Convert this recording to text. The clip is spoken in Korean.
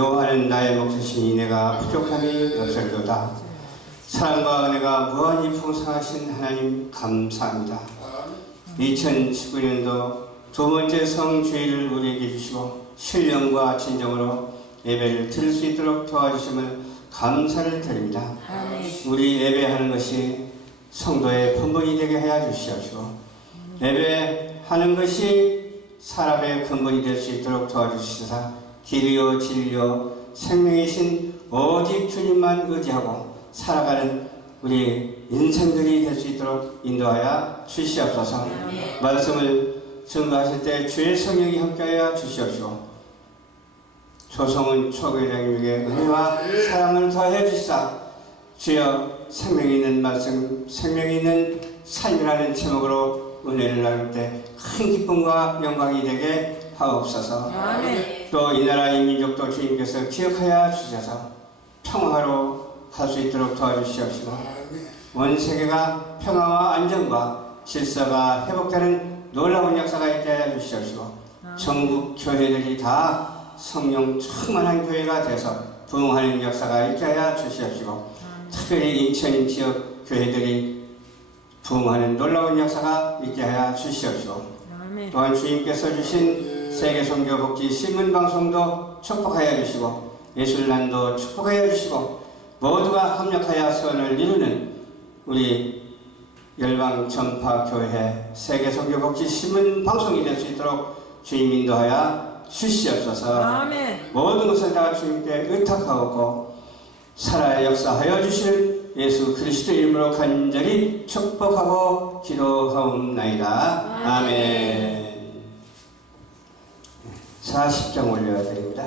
하는 나의 목자시니 내가 부족함이 없을도다. 사랑과 은혜가 무한히 풍성하신 하나님 감사합니다. 2019년도 두 번째 성주일을 우리에게 주시고 신령과 진정으로 예배를 드릴 수 있도록 도와주심을 감사를 드립니다. 우리 예배하는 것이 성도의 근본이 되게 하여 주시옵시고 예배하는 것이 사람의 근본이 될 수 있도록 도와주시사 길이요 진리요 생명이신 오직 주님만 의지하고 살아가는 우리 인생들이 될 수 있도록 인도하여 주시옵소서. 말씀을 증거하실 때 주의 성령이 함께하여 주시옵시고 조성은 초교장님에게 은혜와 사랑을 더해 주시사 주여 생명 있는 말씀 생명 있는 삶이라는 제목으로 은혜를 나눌 때 큰 기쁨과 영광이 되게 하옵소서 또이 나라 이 민족도 주님께서 기억하여 주셔서 평화로 갈수 있도록 도와주시옵시고 온 세계가 평화와 안정과 질서가 회복되는 놀라운 역사가 있게 하여 주시옵시고 전국 교회들이 다 성령 충만한 교회가 돼서 부흥하는 역사가 있게 하여 주시옵시고 특별히 인천 지역 교회들이 부흥하는 놀라운 역사가 있게 하여 주시옵시고 또한 주님께서 주신 세계 선교 복지 신문 방송도 축복하여 주시고 예술난도 축복하여 주시고 모두가 협력하여 선을 이루는 우리 열방 전파 교회 세계 선교 복지 신문 방송이 될 수 있도록 주님 인도하여 주시옵소서. 아멘. 모든 것을 다 주님께 의탁하옵고 살아야 역사하여 주시는 예수 그리스도 이름으로 간절히 축복하고 기도하옵나이다. 아멘. 40장 올려드립니다.